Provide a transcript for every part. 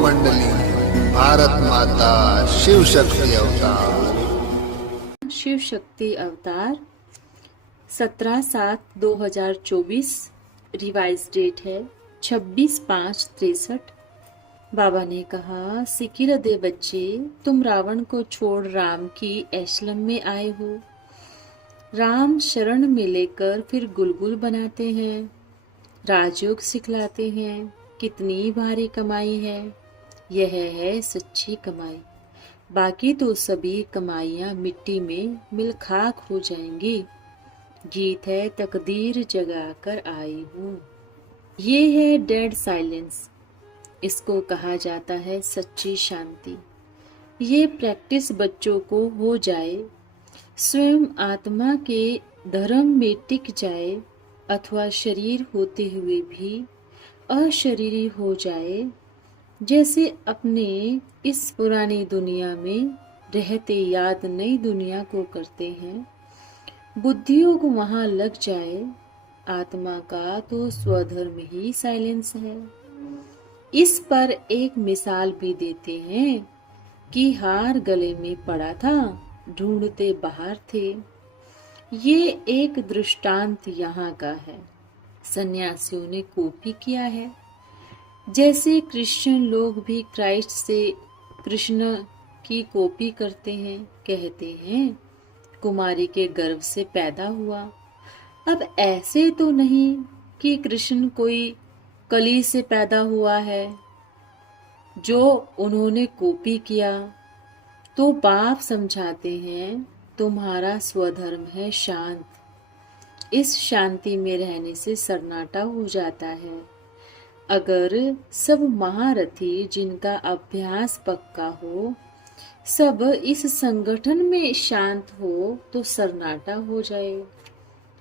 मंडली, भारत माता शिव शक्ति अवतार। शिव शक्ति अवतार 17/7/2024 रिवाइज डेट है 26/5/63। बाबा ने कहा, सिकिल दे बच्चे, तुम रावण को छोड़ राम की एशलम में आए हो। राम शरण में लेकर फिर गुलगुल बनाते हैं, राजयोग सिखलाते हैं। कितनी भारी कमाई है, यह है सच्ची कमाई। बाकी तो सभी कमाइयाँ मिट्टी में मिल खाक हो जाएंगी। गीत है तकदीर जगा कर आई हूँ। ये है डेड साइलेंस, इसको कहा जाता है सच्ची शांति। ये प्रैक्टिस बच्चों को हो जाए, स्वयं आत्मा के धर्म में टिक जाए, अथवा शरीर होते हुए भी अशरीरी हो जाए। जैसे अपने इस पुरानी दुनिया में रहते याद नई दुनिया को करते हैं, बुद्धियों को वहां लग जाए। आत्मा का तो स्वधर्म ही साइलेंस है। इस पर एक मिसाल भी देते हैं कि हार गले में पड़ा था, ढूंढते बाहर थे। ये एक दृष्टांत यहाँ का है, सन्यासियों ने कॉपी किया है। जैसे क्रिश्चियन लोग भी क्राइस्ट से कृष्ण की कॉपी करते हैं, कहते हैं कुमारी के गर्भ से पैदा हुआ। अब ऐसे तो नहीं कि कृष्ण कोई कली से पैदा हुआ है जो उन्होंने कॉपी किया। तो बाप समझाते हैं, तुम्हारा स्वधर्म है शांत। इस शांति में रहने से सन्नाटा हो जाता है। अगर सब महारथी जिनका अभ्यास पक्का हो, सब इस संगठन में शांत हो तो सन्नाटा हो जाए।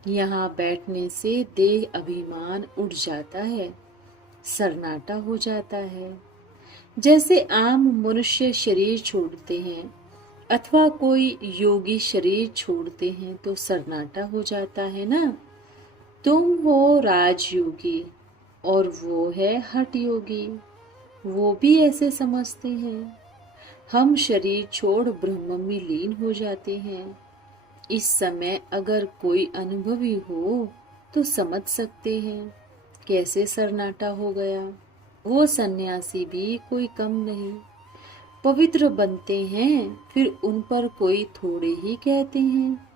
यहाँ बैठने से देह अभिमान उठ जाता है, सन्नाटा हो जाता है। जैसे आम मनुष्य शरीर छोड़ते हैं अथवा कोई योगी शरीर छोड़ते हैं तो सन्नाटा हो जाता है ना। तुम हो राजयोगी और वो है हठ योगी, वो भी ऐसे समझते हैं। हम शरीर छोड़ ब्रह्म में लीन हो जाते हैं। इस समय अगर कोई अनुभवी हो तो समझ सकते हैं कैसे सन्नाटा हो गया। वो सन्यासी भी कोई कम नहीं, पवित्र बनते हैं, फिर उन पर कोई थोड़े ही कहते हैं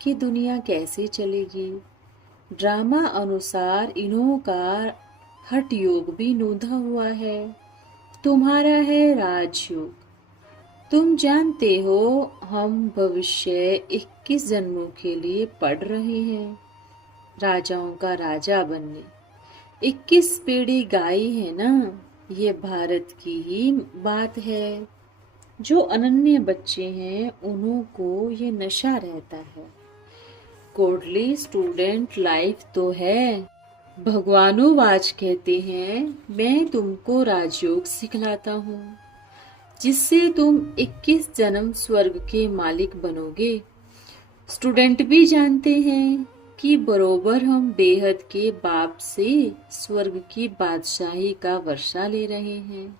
कि दुनिया कैसे चलेगी। ड्रामा अनुसार इन्हों का हठ योग भी नोंधा हुआ है। तुम्हारा है राजयोग। तुम जानते हो हम भविष्य 21 जन्मों के लिए पढ़ रहे हैं, राजाओं का राजा बनने। 21 पीढ़ी गाई है ना, ये भारत की ही बात है। जो अनन्य बच्चे हैं उन्हों को ये नशा रहता है। कोडली स्टूडेंट लाइफ तो है। भगवानुवाच कहते हैं, मैं तुमको राजयोग सिखलाता हूँ जिससे तुम 21 जन्म स्वर्ग के मालिक बनोगे। स्टूडेंट भी जानते हैं कि बरोबर हम बेहद के बाप से स्वर्ग की बादशाही का वर्षा ले रहे हैं।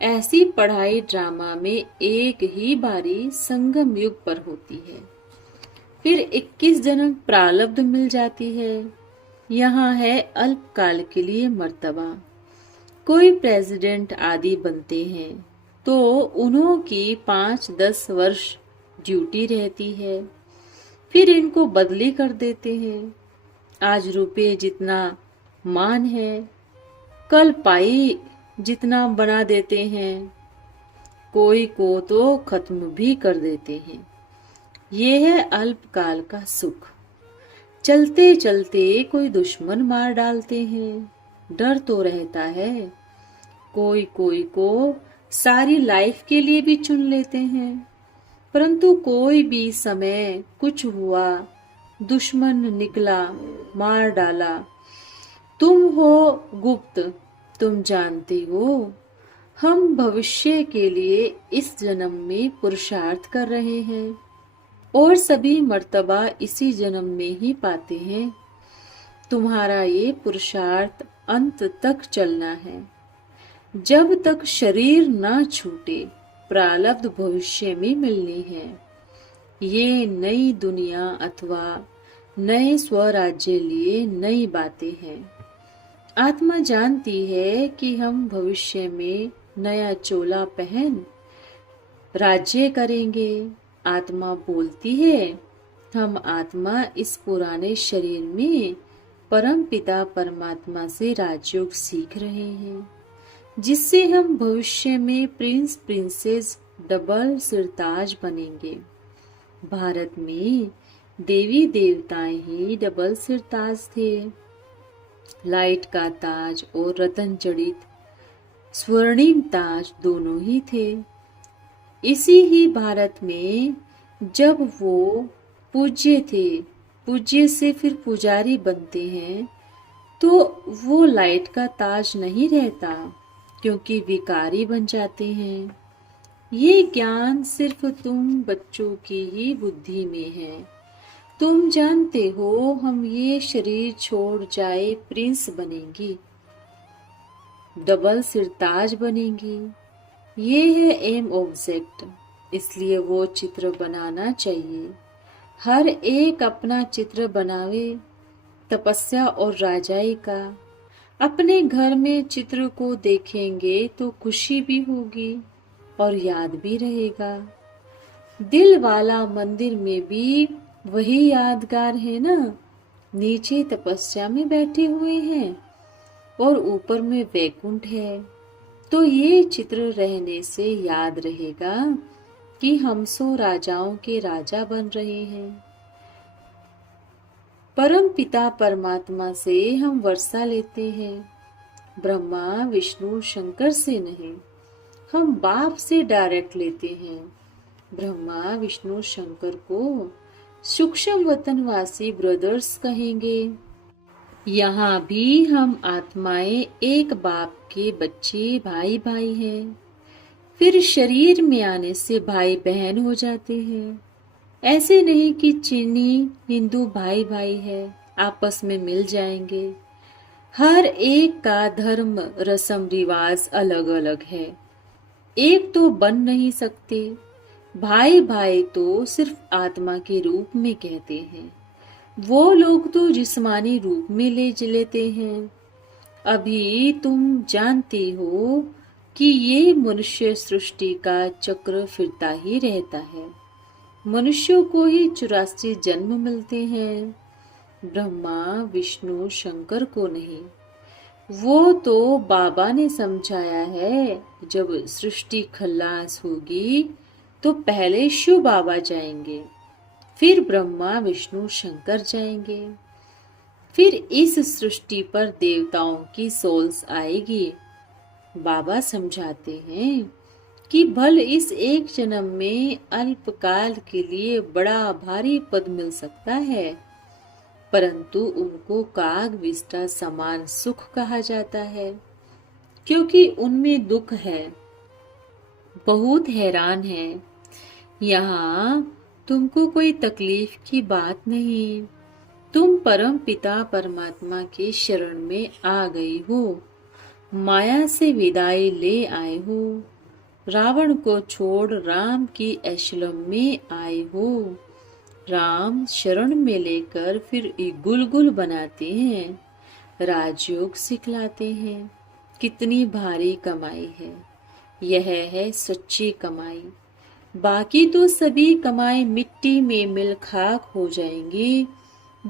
ऐसी पढ़ाई ड्रामा में एक ही बारी संगम युग पर होती है, फिर 21 जन्म प्रारब्ध मिल जाती है। यहाँ है अल्पकाल के लिए मर्तबा। कोई प्रेसिडेंट आदि बनते हैं तो उन्हों की 5-10 वर्ष ड्यूटी रहती है, फिर इनको बदली कर देते हैं। आज रुपये जितना मान है, कल पाई जितना बना देते हैं। कोई को तो खत्म भी कर देते हैं। ये है अल्पकाल का सुख। चलते चलते कोई दुश्मन मार डालते हैं, डर तो रहता है। कोई कोई को सारी लाइफ के लिए भी चुन लेते हैं, परंतु कोई भी समय कुछ हुआ, दुश्मन निकला, मार डाला। तुम हो गुप्त, तुम जानते हो। हम भविष्य के लिए इस जन्म में पुरुषार्थ कर रहे हैं और सभी मर्तबा इसी जन्म में ही पाते हैं। तुम्हारा ये पुरुषार्थ अंत तक चलना है। जब तक शरीर ना छूटे प्रारब्ध भविष्य में मिलनी है। ये नई दुनिया अथवा नए स्वराज्य लिए नई बातें हैं। आत्मा जानती है कि हम भविष्य में नया चोला पहन राज्य करेंगे। आत्मा बोलती है, हम आत्मा इस पुराने शरीर में परम पिता परमात्मा से राजयोग सीख रहे हैं, जिससे हम भविष्य में प्रिंस प्रिंसेस डबल सिरताज बनेंगे। भारत में देवी देवताएं ही डबल सिरताज थे। लाइट का ताज और रतन जड़ित स्वर्णिम ताज दोनों ही थे। इसी ही भारत में जब वो पूज्य थे, पूज्य से फिर पुजारी बनते हैं, तो वो लाइट का ताज नहीं रहता, क्योंकि विकारी बन जाते हैं। ये ज्ञान सिर्फ तुम बच्चों की ही बुद्धि में है। तुम जानते हो हम ये शरीर छोड़ जाए प्रिंस बनेंगी, डबल सिरताज बनेंगी। ये है एम ऑब्जेक्ट, इसलिए वो चित्र बनाना चाहिए। हर एक अपना चित्र बनावे, तपस्या और राजाई का। अपने घर में चित्र को देखेंगे तो खुशी भी होगी और याद भी रहेगा। दिल वाला मंदिर में भी वही यादगार है ना। नीचे तपस्या में बैठे हुए हैं और ऊपर में वैकुंठ है, तो ये चित्र रहने से याद रहेगा कि हम सो राजाओं के राजा बन रहे हैं। परम पिता परमात्मा से हम वर्षा लेते हैं, ब्रह्मा विष्णु शंकर से नहीं। हम बाप से डायरेक्ट लेते हैं। ब्रह्मा विष्णु शंकर को सूक्ष्म वतनवासी ब्रदर्स कहेंगे। यहाँ भी हम आत्माएं एक बाप के बच्चे भाई भाई हैं। फिर शरीर में आने से भाई बहन हो जाते हैं। ऐसे नहीं कि चीनी हिंदू भाई भाई है, आपस में मिल जाएंगे। हर एक का धर्म रस्म रिवाज अलग अलग है, एक तो बन नहीं सकते। भाई भाई तो सिर्फ आत्मा के रूप में कहते हैं, वो लोग तो जिस्मानी रूप में ले लेते हैं। अभी तुम जानते हो कि ये मनुष्य सृष्टि का चक्र फिरता ही रहता है। मनुष्यों को ही 84 जन्म मिलते हैं, ब्रह्मा विष्णु शंकर को नहीं। वो तो बाबा ने समझाया है, जब सृष्टि खल्लास होगी तो पहले शिव बाबा जाएंगे, फिर ब्रह्मा विष्णु शंकर जाएंगे, फिर इस सृष्टि पर देवताओं की सोल्स आएगी। बाबा समझाते हैं कि भल इस एक जन्म में अल्पकाल के लिए बड़ा भारी पद मिल सकता है, परंतु उनको काग विष्टा समान सुख कहा जाता है, क्योंकि उनमें दुख है, बहुत हैरान है। यहाँ तुमको कोई तकलीफ की बात नहीं। तुम परम पिता परमात्मा के शरण में आ गई हो, माया से विदाई ले आए हो, रावण को छोड़ राम की एशलम में आए हो। राम शरण में लेकर फिर गुलगुल बनाते हैं, राजयोग सिखलाते हैं। कितनी भारी कमाई है, यह है सच्ची कमाई। बाकी तो सभी कमाई मिट्टी में मिल खाक हो जाएंगी।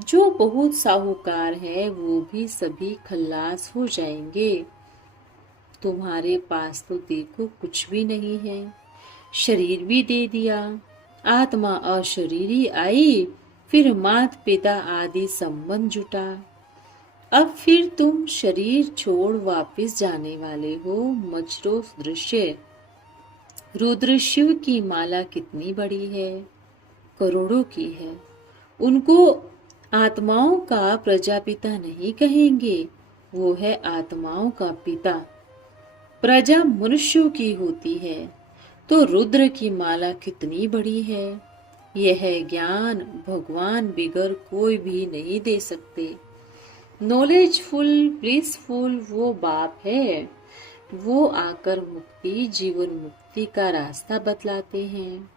जो बहुत साहूकार है वो भी सभी खल्लास हो जाएंगे। तुम्हारे पास तो देखो कुछ भी नहीं है, शरीर भी दे दिया, आत्मा अशरीरी आई, फिर मात पिता आदि संबंध जुटा। अब फिर तुम शरीर छोड़ वापस जाने वाले हो। मजरो दृश्य रुद्र शिव की माला कितनी बड़ी है, करोड़ों की है। उनको आत्माओं का प्रजापिता नहीं कहेंगे, वो है आत्माओं का पिता। प्रजा मनुष्यों की होती है, तो रुद्र की माला कितनी बड़ी है। यह ज्ञान भगवान बिगर कोई भी नहीं दे सकते। नॉलेजफुल ब्लिसफुल वो बाप है वो आकर मुक्ति, जीवन मुक्ति का रास्ता बतलाते हैं।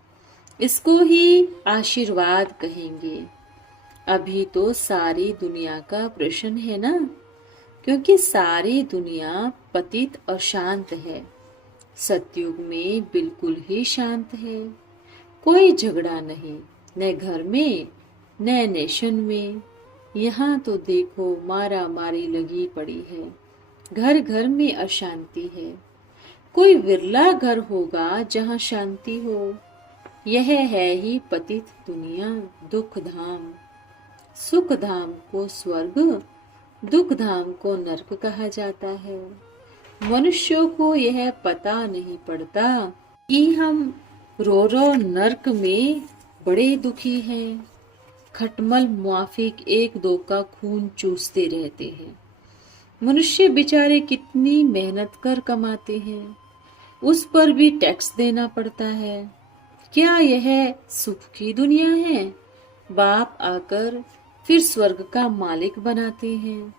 इसको ही आशीर्वाद कहेंगे। अभी तो सारी दुनिया का प्रश्न है ना, क्योंकि सारी दुनिया पतित और शांत है। सतयुग में बिल्कुल ही शांत है। कोई झगड़ा नहीं, न घर में न नेशन में। यहाँ तो देखो मारा मारी लगी पड़ी है। घर घर में अशांति है। कोई विरला घर होगा जहाँ शांति हो। यह है ही पतित दुनिया, दुख धाम। सुख धाम को स्वर्ग, दुख धाम को नरक कहा जाता है। मनुष्यों को यह पता नहीं पड़ता कि हम रो रो नरक में बड़े दुखी हैं। खटमल मुआफिक एक दो का खून चूसते रहते हैं। मनुष्य बेचारे कितनी मेहनत कर कमाते हैं, उस पर भी टैक्स देना पड़ता है। क्या यह सुख की दुनिया है? बाप आकर फिर स्वर्ग का मालिक बनाते हैं।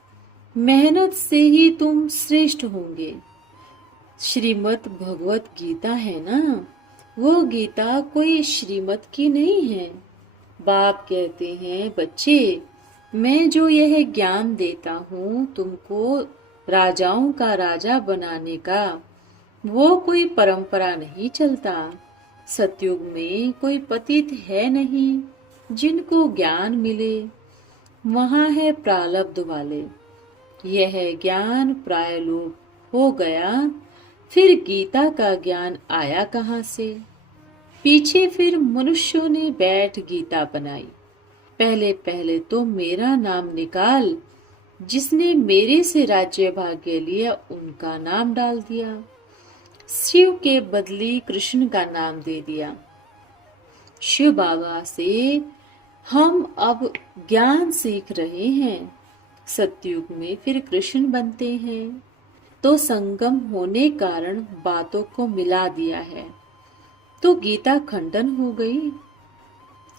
मेहनत से ही तुम श्रेष्ठ होंगे। श्रीमद् भगवत गीता है ना, वो गीता कोई श्रीमत की नहीं है। बाप कहते हैं, बच्चे मैं जो यह ज्ञान देता हूँ तुमको राजाओं का राजा बनाने का, वो कोई परंपरा नहीं चलता। सतयुग में कोई पतित है नहीं जिनको ज्ञान मिले। वहाँ है प्रारब्ध वाले। यह ज्ञान प्रायलोप हो गया, फिर गीता का ज्ञान आया कहाँ से? पीछे फिर मनुष्यों ने बैठ गीता बनाई। पहले पहले तो मेरा नाम निकाल, जिसने मेरे से राज्य भाग्य लिया उनका नाम डाल दिया। शिव के बदली कृष्ण का नाम दे दिया। शिव बाबा से हम अब ज्ञान सीख रहे हैं। सतयुग में फिर कृष्ण बनते हैं, तो संगम होने कारण बातों को मिला दिया है, तो गीता खंडन हो गई।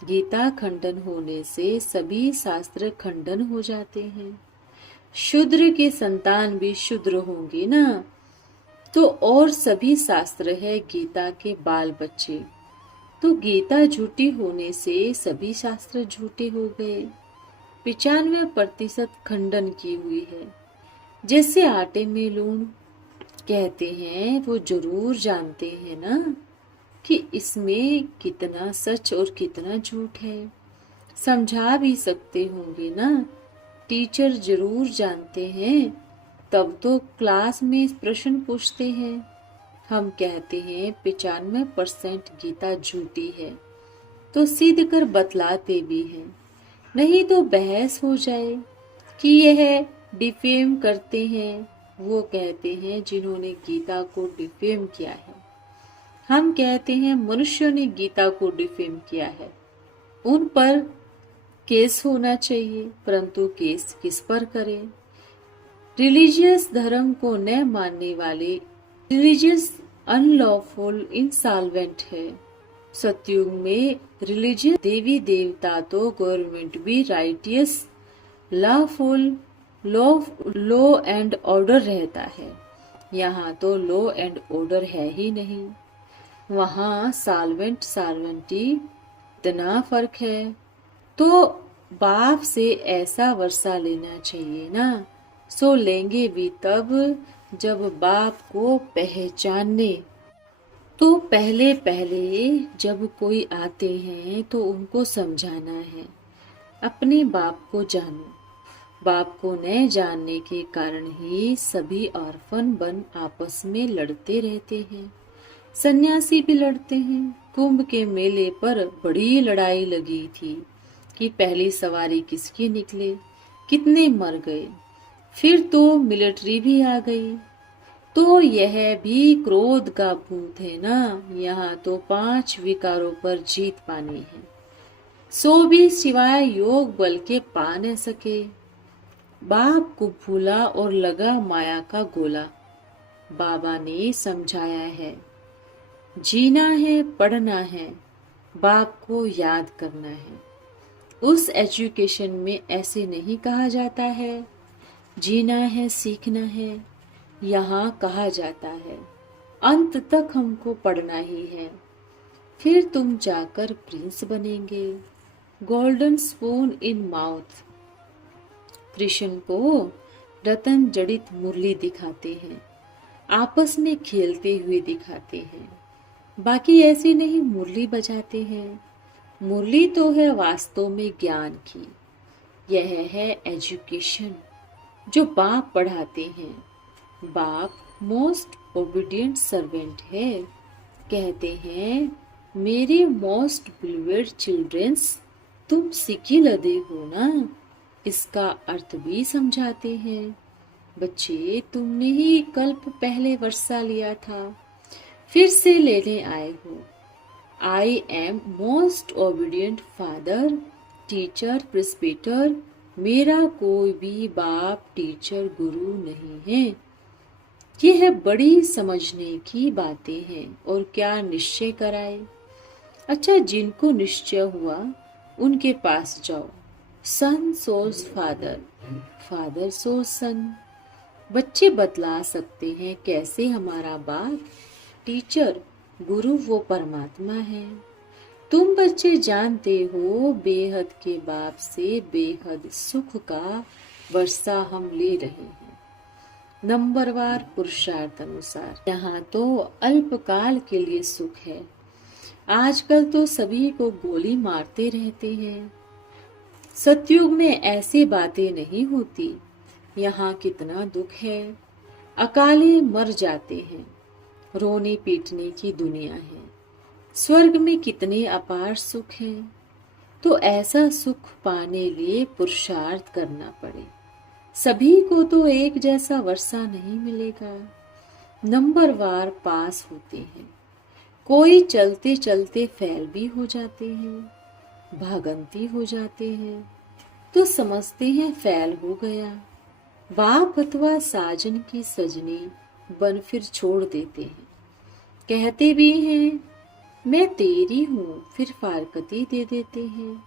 गीता खंडन होने से सभी शास्त्र खंडन हो जाते हैं। शूद्र के संतान भी शूद्र होंगे ना, तो और सभी शास्त्र है गीता के बाल बच्चे। तो गीता झूठी होने से सभी शास्त्र झूठे हो गए। 95% खंडन की हुई है। जैसे आटे में लूण, कहते हैं वो जरूर जानते हैं ना कि इसमें कितना सच और कितना झूठ है। समझा भी सकते होंगे ना, टीचर जरूर जानते हैं, तब तो क्लास में प्रश्न पूछते हैं। हम कहते हैं 95% गीता झूठी है, तो सिद्ध कर बतलाते भी हैं। नहीं तो बहस हो जाए कि यह डिफेम करते हैं। वो कहते हैं जिन्होंने गीता को डिफेम किया है। हम कहते हैं मनुष्यों ने गीता को डिफेम किया है, उन पर केस होना चाहिए, परंतु केस किस पर करें? रिलीजियस धर्म को न मानने वाले रिलीजियस अनलॉफुल इंसॉल्वेंट है। सतयुग में रिलीजियस देवी देवता तो गवर्नमेंट भी righteous lawful law and order रहता है। यहाँ तो लॉ एंड ऑर्डर है ही नहीं। वहाँ साल्वेंट सार्वेंटी इतना फर्क है। तो बाप से ऐसा वर्षा लेना चाहिए ना, सो लेंगे भी तब जब बाप को पहचानने। तो पहले पहले जब कोई आते हैं तो उनको समझाना है, अपने बाप को जानो। बाप को न जानने के कारण ही सभी ऑर्फन बन आपस में लड़ते रहते हैं। सन्यासी भी लड़ते हैं। कुंभ के मेले पर बड़ी लड़ाई लगी थी कि पहली सवारी किसकी निकले, कितने मर गए। फिर तो मिलिट्री भी आ गई। तो यह भी क्रोध का भूत है ना। यहाँ तो 5 विकारों पर जीत पानी है, सो भी सिवाय योग बल के पा न सके। बाप को भूला और लगा माया का गोला। बाबा ने समझाया है, जीना है, पढ़ना है, बाप को याद करना है। उस एजुकेशन में ऐसे नहीं कहा जाता है जीना है, सीखना है। यहाँ कहा जाता है अंत तक हमको पढ़ना ही है, फिर तुम जाकर प्रिंस बनेंगे। Golden spoon in mouth. Krishna को रतन जड़ित मुरली दिखाते हैं, आपस में खेलते हुए दिखाते हैं। बाकी ऐसे नहीं मुरली बजाते हैं। मुरली तो है वास्तव में ज्ञान की। यह है एजुकेशन जो बाप पढ़ाते हैं। बाप मोस्ट ओबीडियंट सर्वेंट है। कहते हैं मेरे मोस्ट बिलीवेड चिल्ड्रंस, तुम सिक्की लदे हो ना, इसका अर्थ भी समझाते हैं। बच्चे, तुमने ही कल्प पहले वर्षा लिया था, फिर से लेने आए हो। I am most obedient father, teacher, preceptor. मेरा कोई भी बाप, टीचर, गुरु नहीं है। यह बड़ी समझने की बातें हैं। और क्या निश्चय कराए? अच्छा, जिनको निश्चय हुआ उनके पास जाओ। सन सोज फादर, फादर सोज सन। बच्चे बतला सकते हैं कैसे हमारा बाप, टीचर, गुरु वो परमात्मा है। तुम बच्चे जानते हो बेहद के बाप से बेहद सुख का वर्षा हम ले रहे हैं, नंबरवार पुरुषार्थ अनुसार। यहाँ तो अल्पकाल के लिए सुख है। आजकल तो सभी को गोली मारते रहते हैं। सतयुग में ऐसी बातें नहीं होती। यहाँ कितना दुख है, अकाले मर जाते हैं। रोने पीटने की दुनिया है। स्वर्ग में कितने अपार सुख है। तो ऐसा सुख पाने लिए पुरुषार्थ करना पड़े। सभी को तो एक जैसा वर्षा नहीं मिलेगा। नंबरवार पास होते हैं। कोई चलते चलते फेल भी हो जाते हैं, भागंती हो जाते हैं, तो समझते हैं फेल हो गया। बाप अथवा साजन की सजनी बन फिर छोड़ देते हैं। कहते भी हैं मैं तेरी हूँ, फिर फारकती दे देते हैं।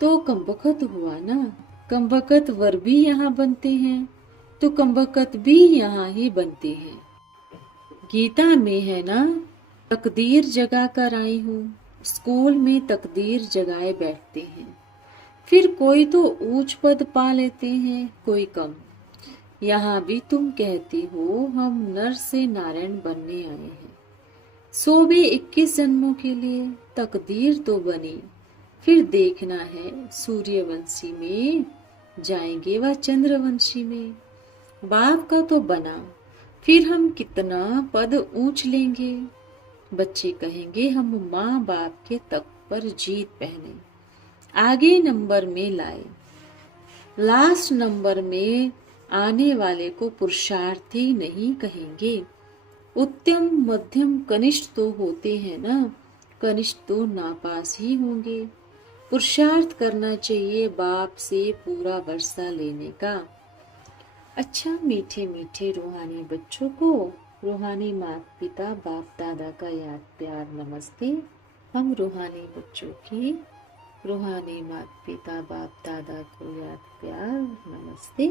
तो कमबख्त हुआ ना। कमबख्त वर भी यहाँ बनते हैं, तो कमबख्त भी यहाँ ही बनते हैं। गीता में है ना, तकदीर जगा कर आई हूँ। स्कूल में तकदीर जगाए बैठते हैं। फिर कोई तो ऊंच पद पा लेते हैं, कोई कम। यहाँ भी तुम कहती हो हम नर से नारायण बनने आए हैं। 121 जन्मों के लिए तकदीर तो बनी। फिर देखना है सूर्यवंशी में जाएंगे व चंद्रवंशी में। बाप का तो बना, फिर हम कितना पद ऊंच लेंगे। बच्चे कहेंगे हम माँ बाप के तख्त पर जीत पहने, आगे नंबर में लाए। लास्ट नंबर में आने वाले को पुरुषार्थी नहीं कहेंगे। उत्तम, मध्यम, कनिष्ठ तो होते हैं ना। कनिष्ठ तो नापास ही होंगे। पुरुषार्थ करना चाहिए बाप से पूरा वर्षा लेने का। अच्छा, मीठे मीठे रूहानी बच्चों को रूहानी माता पिता बाप दादा का याद प्यार नमस्ते। हम रूहानी बच्चों की रूहानी माता पिता बाप दादा को याद प्यार नमस्ते।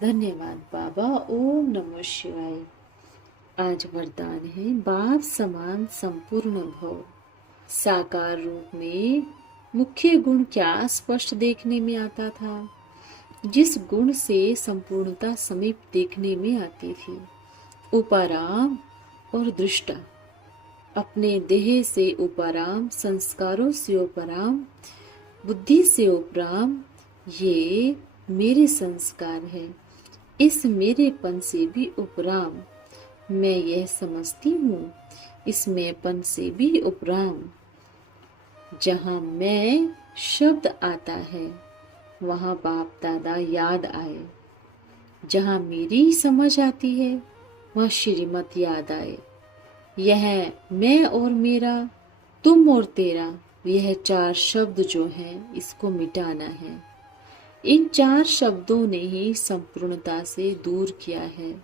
धन्यवाद बाबा। ओम नमः शिवाय। आज वरदान है बाप समान संपूर्ण भव। साकार रूप में मुख्य गुण क्या स्पष्ट देखने में आता था, जिस गुण से संपूर्णता समीप देखने में आती थी। उपाराम और दृष्टा। अपने देह से उपाराम, संस्कारों से उपराम, बुद्धि से उपराम। ये मेरे संस्कार है। इस मेरेपन से भी उपराम मैं यह समझती हूँ, इस मैंपन से भी उपराम। जहाँ मैं शब्द आता है वहाँ बाप दादा याद आए। जहाँ मेरी समझ आती है वहाँ श्रीमत याद आए। यह मैं और मेरा, तुम और तेरा, यह 4 शब्द जो हैं इसको मिटाना है। इन 4 शब्दों ने ही संपूर्णता से दूर किया है।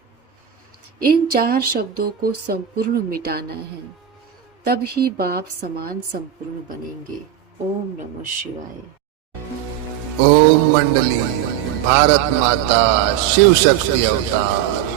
इन 4 शब्दों को संपूर्ण मिटाना है, तब ही बाप समान संपूर्ण बनेंगे। ओम नमः शिवाय। ओम मंडली। भारत माता शिव शक्ति अवतार।